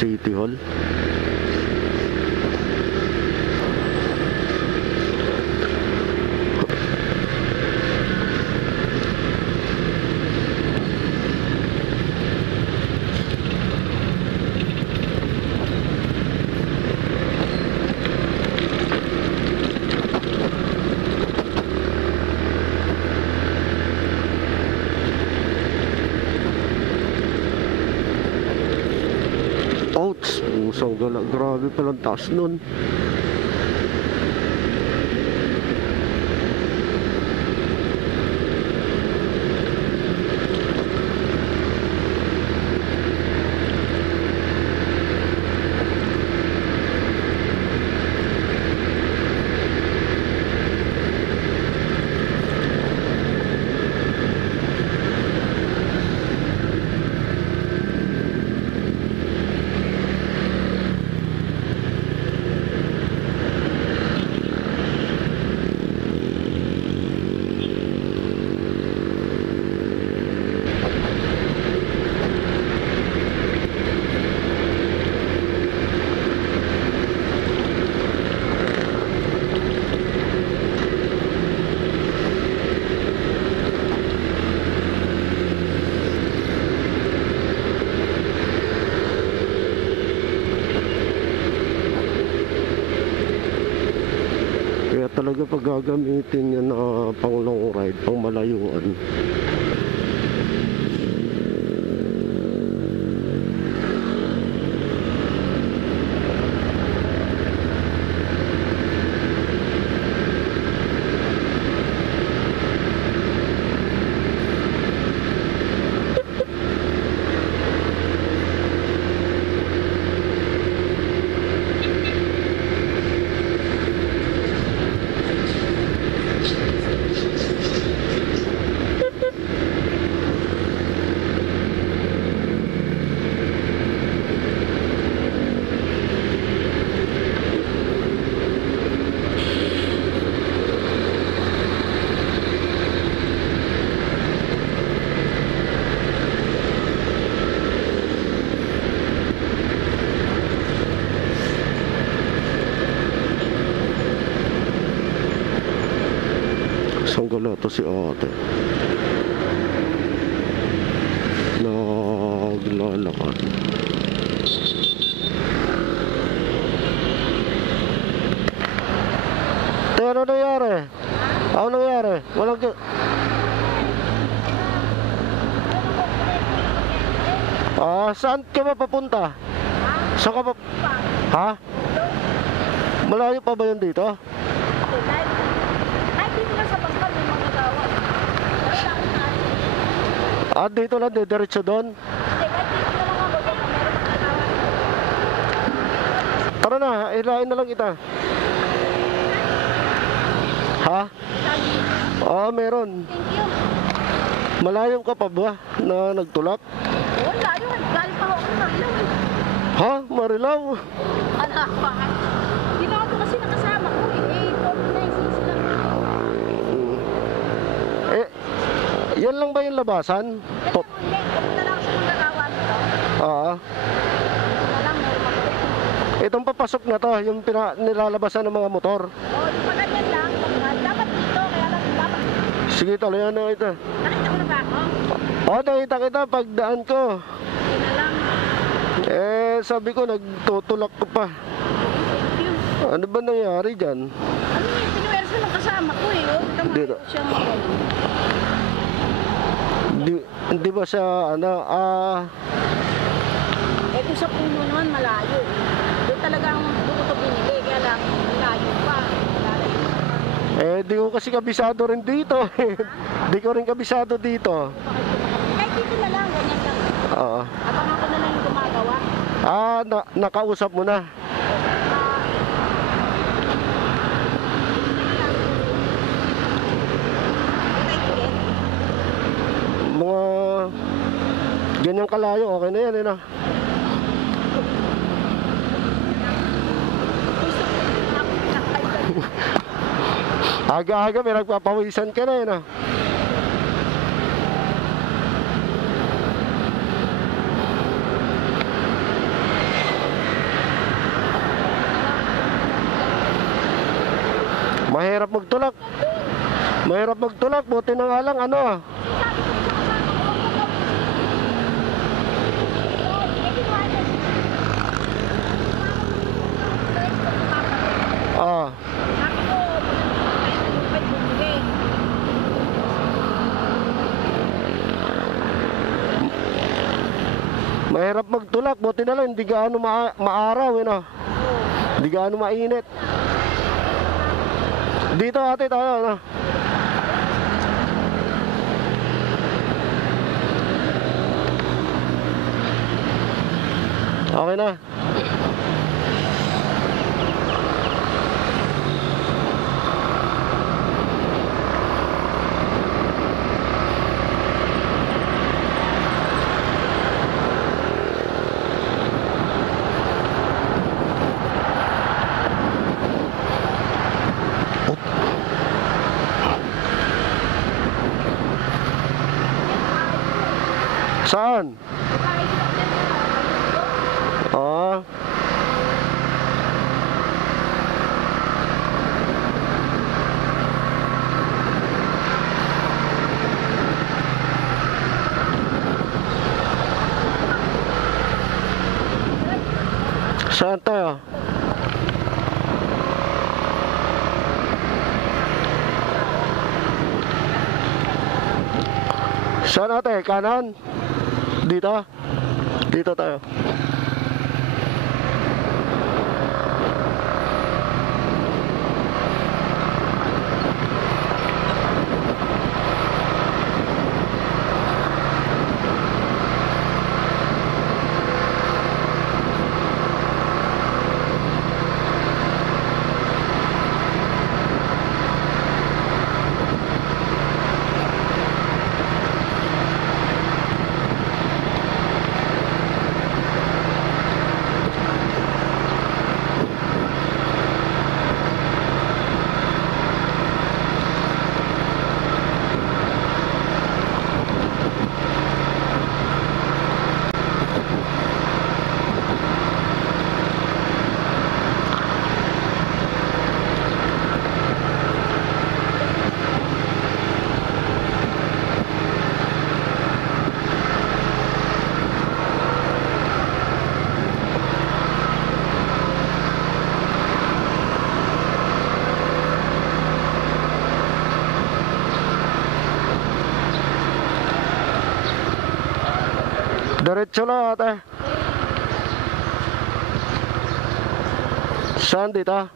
City Hall. Ouch, pusang gala, grabe palang taas nun. Kaya talaga pag gagamitin yan na pang long ride, pang malayuan, sanggala to si ate. Naglalakad. Te, ano nangyari? Ano nangyari? Walang... saan ka ba papunta? Saan ka pa... Ha? Malayo pa ba yun dito? Dito lang, diretso doon. Tara na, ilain na lang kita. Ha? Meron. Malayo ka pa ba na nagtulak? Wala yun, galing pa ako Marilaw. Ha? Marilaw? Anak pa. Di ba ako kasi nakasama ko yan lang ba yung labasan? Hindi, pumunta lang sa magagawa nito. Wala lang, meron ako. Itong papasok na to, yung nilalabasan ng mga motor. Di pa ganyan lang. Dapat dito, kaya lang dapat. Sige, talayan na ito. Nakita mo na ba ako? Nakita kita pagdaan ko. Hindi na lang. Sabi ko, nagtutulak ko pa. Thank you. Ano ba nangyari dyan? Ano yung pinuwersa ng kasama ko Dito. Siyang Hindi ba siya, kung sa puno naman, malayo. Doon talagang doon ko binili. Kaya lang, malayo pa. Di ko kasi kabisado rin dito. Di ko rin kabisado dito. Kahit dito na lang, ganyan lang. Abangan ko na lang yung gumagawa. Nakausap mo na. Mga ganyang kalayo, okay na yan, Aga-aga, may nagpapawisan ka na, Mahirap magtulak. Mahirap magtulak. Buti na nga lang, ano. Ah. Mahirap magtulak. Buti na lang, hindi gaano maaraw, no? Hindi gaano mainit. Dito ate tayo, ano? Okay na. Saan? Ah. Saan tayo? Saan ate? Kanan? Dito? Dito tayo. Diretso lang ate. Saan dito?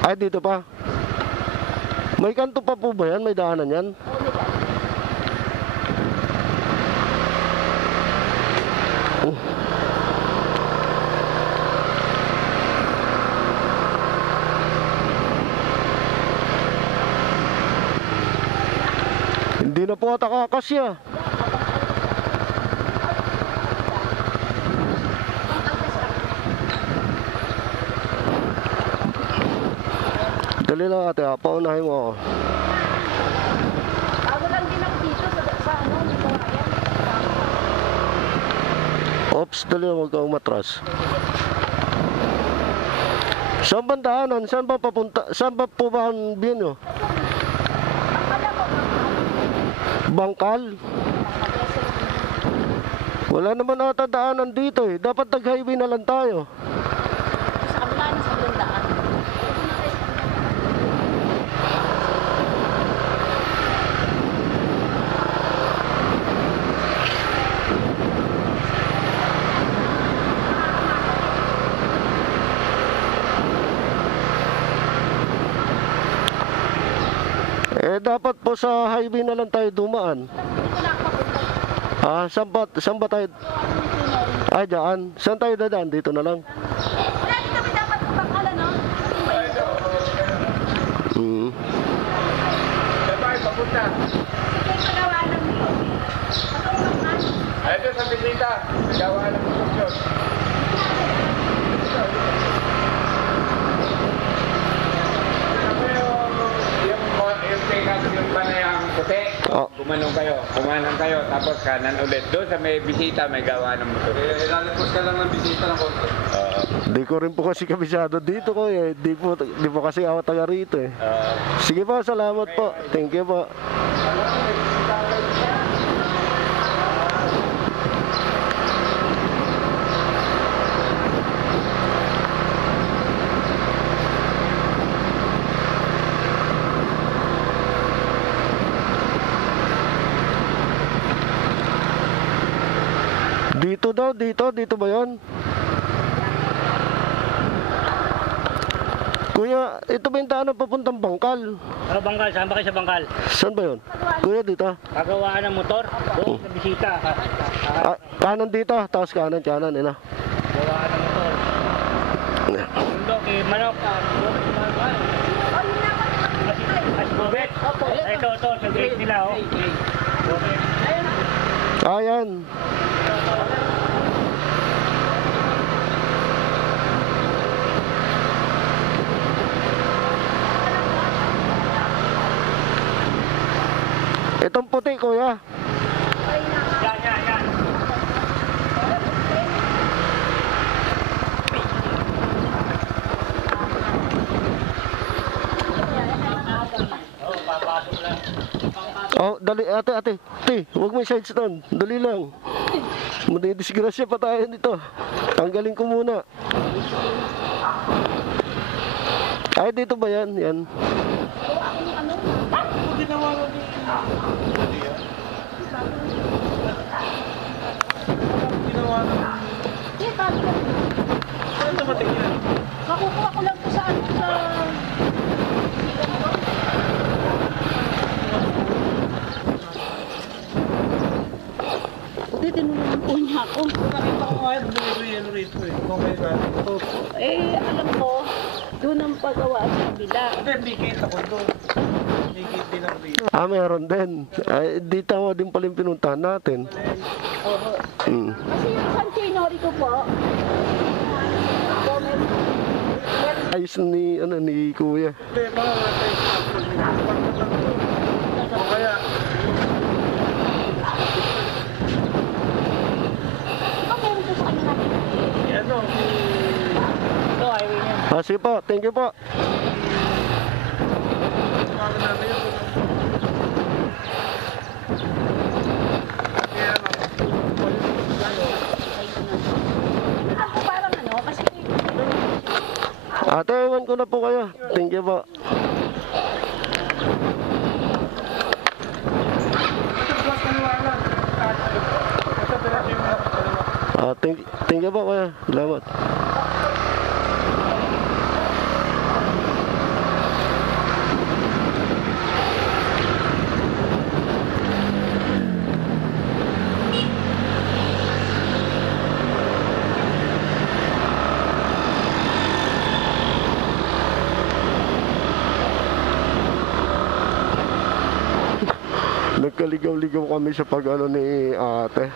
Ay, dito pa. May kanto pa po ba yan? May daanan yan? Hindi na po ata kakasya. Dali lang ate, paunahin mo ako. Bago lang din ako dito sa ano, dito ayan. Oops, dali lang, huwag kang matras. Saan ba daanan? Saan ba papunta? Saan ba po ba ang biyan nyo? Bangkal? Wala naman ata daanan dito eh. Dapat nag-highway na lang tayo. Sa kabila ng sabilang daan. Eh dapat po sa highway na lang tayo dumaan. Ah, saan ba tayo? Ah, dyan. Saan tayo dadaan? Dito na lang. Wala din kami dapat bangkalan, no? Saan tayo papunta? Sige, pagawa lang dito. Patulog man. Ay, doon sa Bisita. Nagawa ng construction. tapos kanan ulit. Doon sa may bisita, may gawa ng motor. Ilalipos ka lang ng bisita ng konti. Oo. Di ko rin po kasi kabisado dito ko eh. Di po kasi ako taga rito eh. Sige po, salamat po. Thank you po. Dito daw, dito ba yun? Kuya, ito ba yung daanan papuntang Bangkal? Bangkal, saan ba kayo sa Bangkal? Saan ba yun? Kuya, dito. Kagawaan ng motor, doon sa bisita. Kanan dito, tapos kanan, ina. Kagawaan ng motor. Bundok, manok. Asbobet. Ito, sa gate nila, oh. Bobet. Ayan. Itong puti, kuya. Yan. Oh, papasok lang. Oh, dali, ate. Huwag mo sides doon. Dali lang. Madidisgrasya pa tayo nito. Tanggalin ko muna. Ay, dito ba yan? Yan. Saan dumating yan? Makukuha ko lang po sa ano sa... Hindi, tinulungan po niya ako. Nakita ko nga yun rito eh. Kung may galing ito. Eh, alam ko, doon ang paggawa sa kabila. Hindi, may gate ako doon. May gate din ako rito. Meron din. Ay, di tama din pala yung pinuntahan natin. Oo. Hmm. Kasi yung San Tinori ko po, Ayos ni kuya. Hindi, baka wala tayo sa o kaya, meron po sa kanya natin. ano, Ito, highway niya. Sige po, thank you po. tumagan namin yun. Kaya Parang ano, kasi Ate, ewan ko na po kayo. Thank you po. Thank you po kuya. Salamat. Nagkaligaw-ligaw kami sa pag-ano ni ate.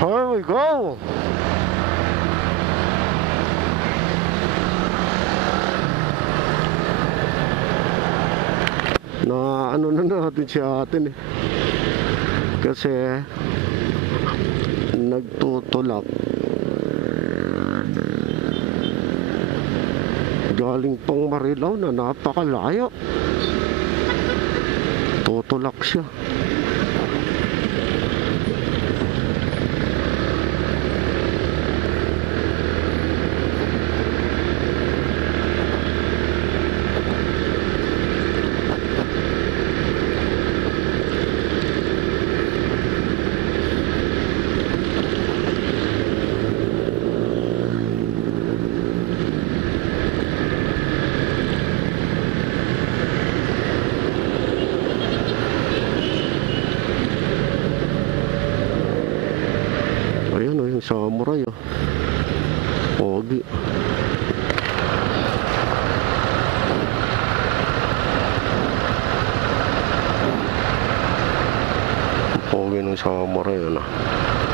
Here we go. Na ano na natin si atin eh. Kasi nagtutulak. Galing pang Marilao na napakalayo. Tutulak siya. samurai oh. Pogi. Pogi ng samurai ano.